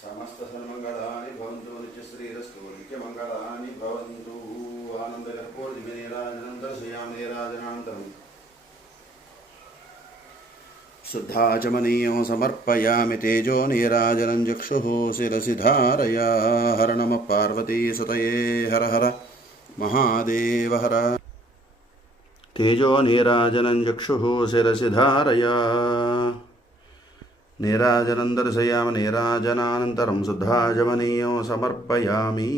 समस्तसन्मङ्गलानि भवन्तु नित्यश्रीरस्तु नित्यमङ्गलानि भवन्तु आनन्दकर्पूरदिव्यनीराजनं दर्शयामि नीराजनानन्तरं शुद्धाचमनीयं समर्पयामि तेजो नीराजनं चक्षुः शिरसि धारया हर नमः पार्वती सुतये हर हर महादेव हर तेजो नीराजनं चक्षुः शिरसि धारया नीराजनं दर्शयामि नीराजनानन्तरं शुद्धाचमनीयं समर्पयामि।